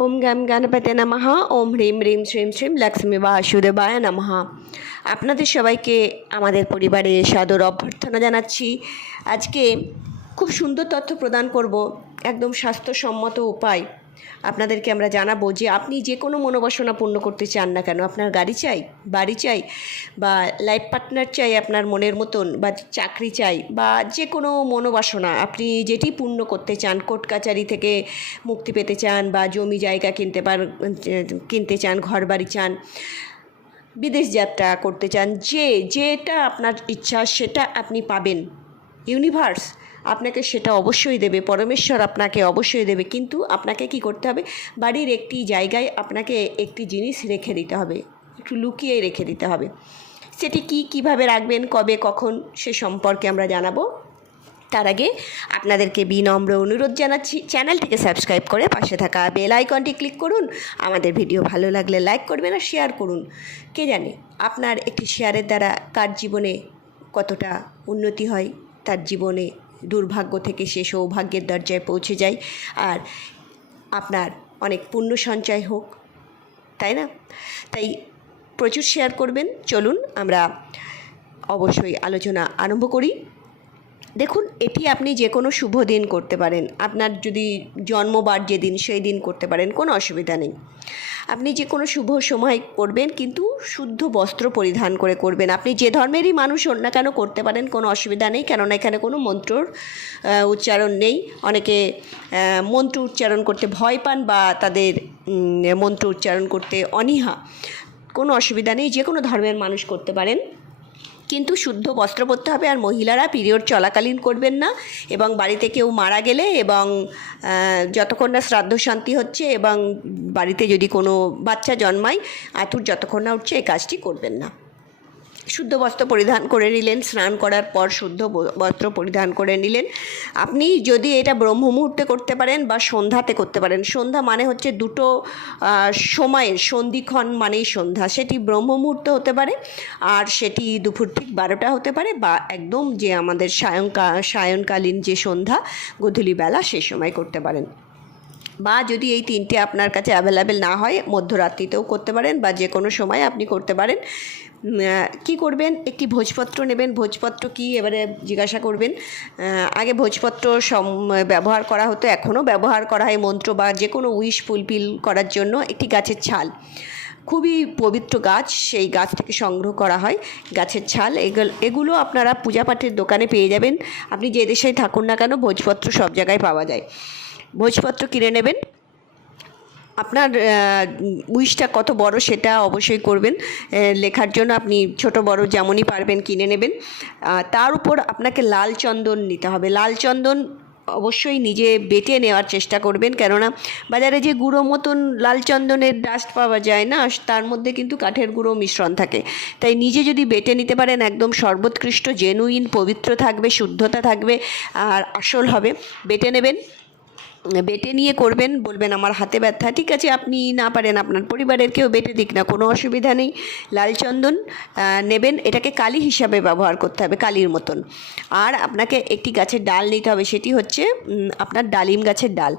ওম গম গণপতে নমঃ। ওম হ্রিম হ্রিম শ্রীম শ্রীম লক্ষ্মী বাসুদেবায় নমঃ। আপনাদের সবাইকে আমাদের পরিবারে সাদর অভ্যর্থনা জানাচ্ছি। আজকে খুব সুন্দর তথ্য প্রদান করব, একদম স্বাস্থ্যসম্মত উপায় আপনাদেরকে আমরা জানাবো যে আপনি যে কোনো মনোবাসনা পূর্ণ করতে চান না কেন, আপনার গাড়ি চাই, বাড়ি চাই, বা লাইফ পার্টনার চাই আপনার মনের মতন, বা চাকরি চাই, বা যে কোনো মনোবাসনা আপনি যেটি পূর্ণ করতে চান, কোর্ট কাচারি থেকে মুক্তি পেতে চান, বা জমি জায়গা কিনতে চান, ঘর বাড়ি চান, বিদেশ যাত্রা করতে চান, যেটা আপনার ইচ্ছা সেটা আপনি পাবেন। ইউনিভার্স আপনাকে সেটা অবশ্যই দেবে, পরমেশ্বর আপনাকে অবশ্যই দেবে, কিন্তু আপনাকে কি করতে হবে, বাড়ির একটি জায়গায় আপনাকে একটি জিনিস রেখে দিতে হবে, একটু লুকিয়ে রেখে দিতে হবে। সেটি কিভাবে রাখবেন, কবে, কখন, সে সম্পর্কে আমরা জানাবো। তার আগে আপনাদেরকে বিনম্র অনুরোধ জানাচ্ছি, চ্যানেলটিকে সাবস্ক্রাইব করে পাশে থাকা বেল আইকনটি ক্লিক করুন। আমাদের ভিডিও ভালো লাগলে লাইক করবেন আর শেয়ার করুন। কে জানে আপনার একটি শেয়ারের দ্বারা কার জীবনে কতটা উন্নতি হয়, তার জীবনে দুর্ভাগ্য থেকে সে সৌভাগ্যের দরজায় পৌঁছে যায়, আর আপনার অনেক পুণ্য সঞ্চয় হোক, তাই না? তাই প্রচুর শেয়ার করবেন। চলুন আমরা অবশ্যই আলোচনা আরম্ভ করি। দেখুন, এটি আপনি যে কোনো শুভ দিন করতে পারেন, আপনার যদি জন্মবার যেদিন সেই দিন করতে পারেন, কোনো অসুবিধা নেই। আপনি যে কোনো শুভ সময় করবেন, কিন্তু শুদ্ধ বস্ত্র পরিধান করে করবেন। আপনি যে ধর্মেরই মানুষ হন না কেন করতে পারেন, কোনো অসুবিধা নেই, কেননা এখানে কোনো মন্ত্রর উচ্চারণ নেই। অনেকে মন্ত্র উচ্চারণ করতে ভয় পান, বা তাদের মন্ত্র উচ্চারণ করতে অনীহা। কোনো অসুবিধা নেই, যে কোনো ধর্মের মানুষ করতে পারেন, কিন্তু শুদ্ধ বস্ত্র পরতে হবে। আর মহিলারা পিরিয়ড চলাকালীন করবেন না, এবং বাড়িতে কেউ মারা গেলে, এবং যতক্ষণ না শ্রাদ্ধ শান্তি হচ্ছে, এবং বাড়িতে যদি কোনো বাচ্চা জন্মায়, আতুর যতক্ষণ না উঠছে, এই কাজটি করবেন না। শুদ্ধ বস্ত্র পরিধান করে নিলেন, স্নান করার পর শুদ্ধ বস্ত্র পরিধান করে নিলেন। আপনি যদি এটা ব্রহ্ম মুহূর্তে করতে পারেন বা সন্ধ্যাতে করতে পারেন, সন্ধ্যা মানে হচ্ছে দুটো সময়ের সন্ধিক্ষণ মানেই সন্ধ্যা, সেটি ব্রহ্ম মুহূর্ত হতে পারে, আর সেটি দুপুর ঠিক 12টা হতে পারে, বা একদম যে আমাদের সায়ংকালীন যে সন্ধ্যা, গোধূলিবেলা, সে সময় করতে পারেন। বা যদি এই তিনটে আপনার কাছে অ্যাভেলেবেল না হয়, মধ্যরাত্রিতেও করতে পারেন, বা যে কোনো সময় আপনি করতে পারেন। কি করবেন, একটি ভোজপত্র নেবেন। ভোজপত্র কি এবারে জিজ্ঞাসা করবেন। আগে ভোজপত্র ব্যবহার করা হতো, এখনও ব্যবহার করা হয় মন্ত্র বা যে কোনো উইশ ফুলফিল করার জন্য। একটি গাছের ছাল, খুবই পবিত্র গাছ, সেই গাছ থেকে সংগ্রহ করা হয় গাছের ছাল। এগুলো আপনারা পূজাপাঠের দোকানে পেয়ে যাবেন। আপনি যে দেশেই থাকুন না কেন, ভোজপত্র সব জায়গায় পাওয়া যায়। ভোজপত্র কিনে নেবেন। আপনার উইশটা কত বড় সেটা অবশ্যই করবেন, লেখার জন্য আপনি ছোট বড় যেমনই পারবেন কিনে নেবেন। তার উপর আপনাকে লাল চন্দন নিতে হবে। লাল চন্দন অবশ্যই নিজে বেটে নেওয়ার চেষ্টা করবেন, কেননা বাজারে যে গুঁড়ো মতন লাল চন্দনের ডাস্ট পাওয়া যায় না, তার মধ্যে কিন্তু কাঠের গুঁড়ো মিশ্রণ থাকে। তাই নিজে যদি বেটে নিতে পারেন, একদম সর্বোৎকৃষ্ট, জেনুইন, পবিত্র থাকবে, শুদ্ধতা থাকবে, আর আসল হবে। বেটে নেবেন, বেটে নিয়ে করবেন। বলবেন আমার হাতে ব্যথা, ঠিক আছে, আপনি না পারেন আপনার পরিবারের কেউ বেটে দিক না, কোনো অসুবিধা নেই। লাল চন্দন নেবেন, এটাকে কালি হিসাবে ব্যবহার করতে হবে, কালির মতন। আর আপনাকে একটি গাছের ডাল নিতে হবে, সেটি হচ্ছে আপনার ডালিম গাছের ডাল।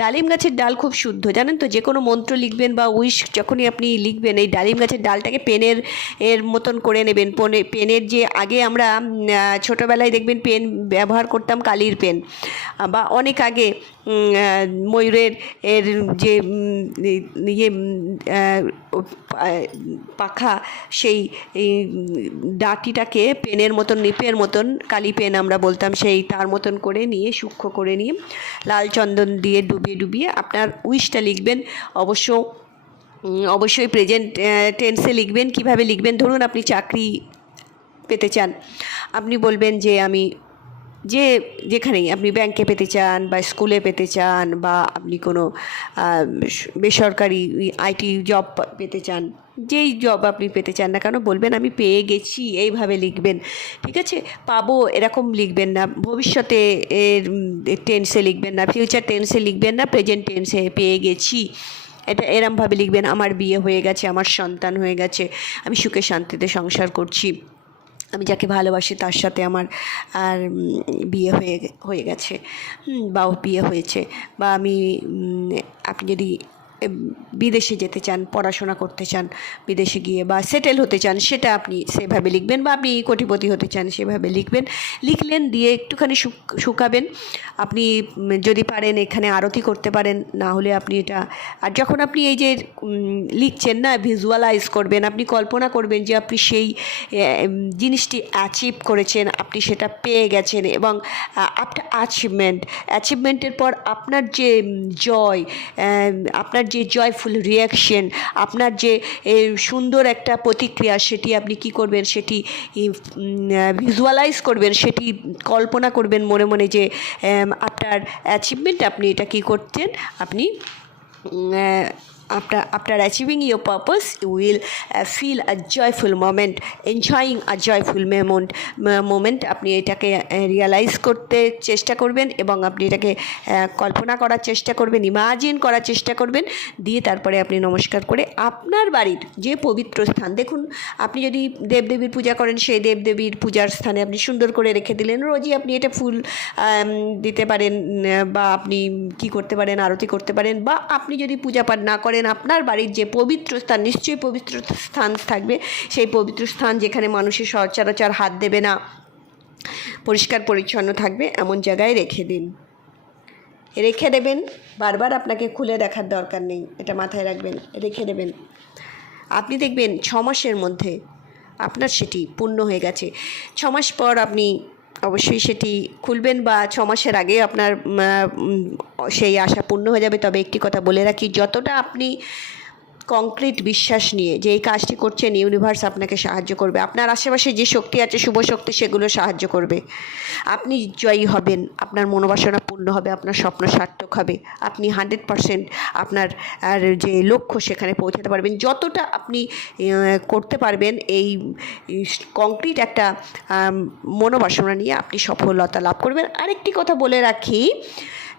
ডালিম গাছের ডাল খুব শুদ্ধ, জানেন তো। যে কোনো মন্ত্র লিখবেন বা উইশ যখনই আপনি লিখবেন, এই ডালিম গাছের ডালটাকে এর মতন করে নেবেন। পেনের যে আগে আমরা ছোটোবেলায় দেখবেন পেন ব্যবহার করতাম, কালির পেন, বা অনেক আগে ময়ূরের যে পাখা, সেই ডাঁটিটাকে পেনের মতন, নিপের মতন, কালি পেন আমরা বলতাম, সেই তার মতন করে নিয়ে, সূক্ষ্ম করে নিয়ে, লাল চন্দন দিয়ে ডুবিয়ে আপনার উইশটা লিখবেন। অবশ্যই প্রেজেন্ট টেন্সে লিখবেন। কিভাবে লিখবেন, ধরুন আপনি চাকরি পেতে চান, আপনি বলবেন যে আমি যেখানেই আপনি ব্যাংকে পেতে চান, বা স্কুলে পেতে চান, বা আপনি কোনো বেসরকারি আইটি জব পেতে চান, যেই জব আপনি পেতে চান না কেন, বলবেন আমি পেয়ে গেছি, এইভাবে লিখবেন। ঠিক আছে, পাবো এরকম লিখবেন না, ভবিষ্যতে এর টেন্সে লিখবেন না, ফিউচার টেন্সে লিখবেন না, প্রেজেন্ট টেন্সে পেয়ে গেছি, এটা এরমভাবে লিখবেন। আমার বিয়ে হয়ে গেছে, আমার সন্তান হয়ে গেছে, আমি সুখে শান্তিতে সংসার করছি, আমি যাকে ভালোবাসি তার সাথে আমার বিয়ে হয়ে গেছে, বা বিয়ে হয়েছে, বা আমি আপনি যদি বিদেশে যেতে চান, পড়াশোনা করতে চান, বিদেশে গিয়ে বা সেটেল হতে চান, সেটা আপনি সেভাবে লিখবেন, বা আপনি কোটিপতি হতে চান সেভাবে লিখবেন। লিখলেন, দিয়ে একটুখানি শুকাবেন। আপনি যদি পারেন এখানে আরতি করতে পারেন, না হলে আপনি এটা, আর যখন আপনি এই যে লিখছেন না, ভিজুয়ালাইজ করবেন, আপনি কল্পনা করবেন যে আপনি সেই জিনিসটি অ্যাচিভ করেছেন, আপনি সেটা পেয়ে গেছেন, এবং আফটার অ্যাচিভমেন্টের পর আপনার যে জয়, আপনার যে জয়ফুল রিয়াকশন, আপনার যে সুন্দর একটা প্রতিক্রিয়া, সেটি আপনি কি করবেন, সেটি ভিজুয়ালাইজ করবেন, সেটি কল্পনা করবেন মনে মনে যে আপনার অ্যাচিভমেন্ট, আপনি এটা কি করছেন, আপনি after achieving your purpose you will feel a joyful moment, enjoying a joyful moment আপনি এটাকে রিয়ালাইজ করতে চেষ্টা করবেন, এবং আপনি এটাকে কল্পনা করার চেষ্টা করবেন, ইমাজিন করার চেষ্টা করবেন। দিয়ে তারপরে আপনি নমস্কার করে আপনার বাড়ির যে পবিত্র স্থান, দেখুন আপনি যদি দেবদেবীর পূজা করেন, সেই দেবদেবীর পূজার স্থানে আপনি সুন্দর করে রেখে দিলেন। রোজই আপনি এটা ফুল দিতে পারেন, বা আপনি কি করতে পারেন, আরতি করতে পারেন, বা আপনি যদি পূজা পাঠ না করেন, আপনার বাড়ির যে পবিত্র স্থান, নিশ্চয়ই পবিত্র স্থান থাকবে, সেই পবিত্র স্থান যেখানে মানুষের সচরাচর হাত দেবে না, পরিষ্কার পরিচ্ছন্ন থাকবে, এমন জায়গায় রেখে দিন, রেখে দেবেন। বারবার আপনাকে খুলে দেখার দরকার নেই, এটা মাথায় রাখবেন, রেখে দেবেন। আপনি দেখবেন 6 মাসের মধ্যে আপনার সেটি পূর্ণ হয়ে গেছে। 6 মাস পর আপনি অবশ্যই সেটি খুলবেন, বা 6 মাসের আগে আপনার সেই আশা পূর্ণ হয়ে যাবে। তবে একটি কথা বলে রাখি, যতটা আপনি কংক্রিট বিশ্বাস নিয়ে যে এই কাজটি করছেন, ইউনিভার্স আপনাকে সাহায্য করবে, আপনার আশেপাশে যে শক্তি আছে, শুভ শক্তি, সেগুলো সাহায্য করবে। আপনি জয়ী হবেন, আপনার মনোবাসনা পূর্ণ হবে, আপনার স্বপ্ন সার্থক হবে, আপনি 100% আপনার যে লক্ষ্য সেখানে পৌঁছাতে পারবেন। যতটা আপনি করতে পারবেন এই কংক্রিট একটা মনোবাসনা নিয়ে, আপনি সফলতা লাভ করবেন। আরেকটি কথা বলে রাখি,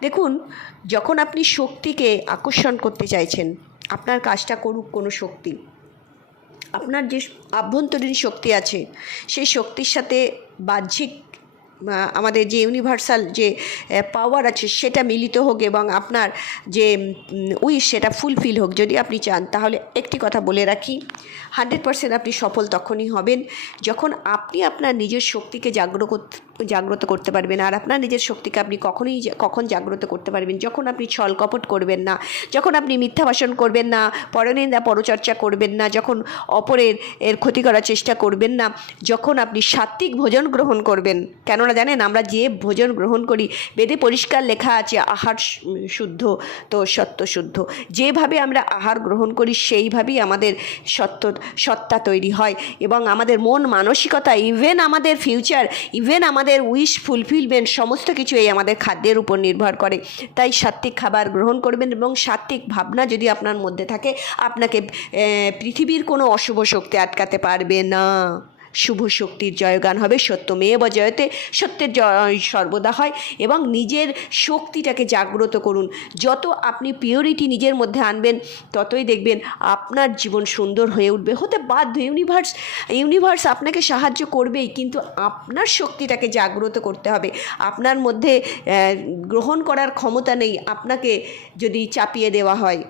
দেখুন যখন আপনি শক্তিকে আকর্ষণ করতে চাইছেন, আপনার কাজটা করুক কোনো শক্তি, আপনার যে আভ্যন্তরীণ শক্তি আছে, সেই শক্তির সাথে বাহ্যিক আমাদের যে ইউনিভার্সাল যে পাওয়ার আছে সেটা মিলিত হোক, এবং আপনার যে উইশ সেটা ফুলফিল হোক যদি আপনি চান। তাহলে একটি কথা বলে রাখি, 100% আপনি সফল তখনই হবেন যখন আপনি আপনার নিজের শক্তিকে জাগ্রত করতে পারবেন। আর আপনার নিজের শক্তিকে আপনি কখন জাগ্রত করতে পারবেন? যখন আপনি ছল কপট করবেন না, যখন আপনি মিথ্যা ভাষণ করবেন না, পরনিন্দা পরচর্চা করবেন না, যখন অপরের ক্ষতি করার চেষ্টা করবেন না, যখন আপনি সাত্ত্বিক ভোজন গ্রহণ করবেন। কেননা জানেন, আমরা যে ভোজন গ্রহণ করি, বেদে পরিষ্কার লেখা আছে, আহার শুদ্ধ তো সত্য শুদ্ধ। যেভাবে আমরা আহার গ্রহণ করি সেইভাবেই আমাদের সত্তা তৈরি হয়, এবং আমাদের মন মানসিকতা, ইভেন আমাদের ফিউচার, ইভেন আমাদের উইশ ফুলফিলমেন্ট, সমস্ত কিছু এই আমাদের খাদ্যের উপর নির্ভর করে। তাই সাত্ত্বিক খাবার গ্রহণ করবেন, এবং সাত্ত্বিক ভাবনা যদি আপনার মধ্যে থাকে, আপনাকে পৃথিবীর কোনো অশুভ শক্তি আটকাতে পারবে না। শুভ শক্তির জয়গান হবে, সত্যমেব জয়তে, সত্যের জয় সর্বদা হয়। এবং নিজের শক্তিটাকে জাগ্রত করুন। যত আপনি পিওরিটি নিজের মধ্যে আনবেন, ততই দেখবেন আপনার জীবন সুন্দর হয়ে উঠবে। হতে বাধ্য, ইউনিভার্স আপনাকে সাহায্য করবেই, কিন্তু আপনার শক্তিটাকে জাগ্রত করতে হবে। আপনার মধ্যে গ্রহণ করার ক্ষমতা নেই, আপনাকে যদি চাপিয়ে দেওয়া হয়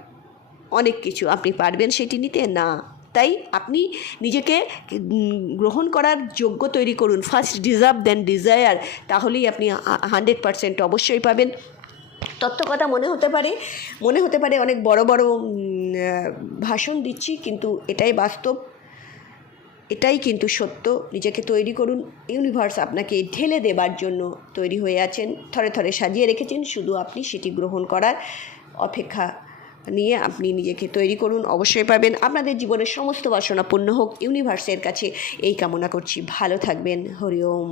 অনেক কিছু, আপনি পারবেন সেটি নিতে? না। তাই আপনি নিজেকে গ্রহণ করার যোগ্য তৈরি করুন। ফার্স্ট ডিজার্ভ দেন ডিজায়ার, তাহলেই আপনি 100% অবশ্যই পাবেন। তত্ত্বকথা মনে হতে পারে অনেক বড় বড় ভাষণ দিচ্ছি, কিন্তু এটাই বাস্তব, এটাই কিন্তু সত্য। নিজেকে তৈরি করুন, ইউনিভার্স আপনাকে ঢেলে দেবার জন্য তৈরি হয়ে আছেন, থরে থরে সাজিয়ে রেখেছেন, শুধু আপনি সেটি গ্রহণ করার অপেক্ষা নিয়ে আপনি নিজেকে তৈরি করুন, অবশ্যই পাবেন। আপনাদের জীবনের সমস্ত বাসনা পূর্ণ হোক, ইউনিভার্সের কাছে এই কামনা করছি। ভালো থাকবেন। হরি ওম।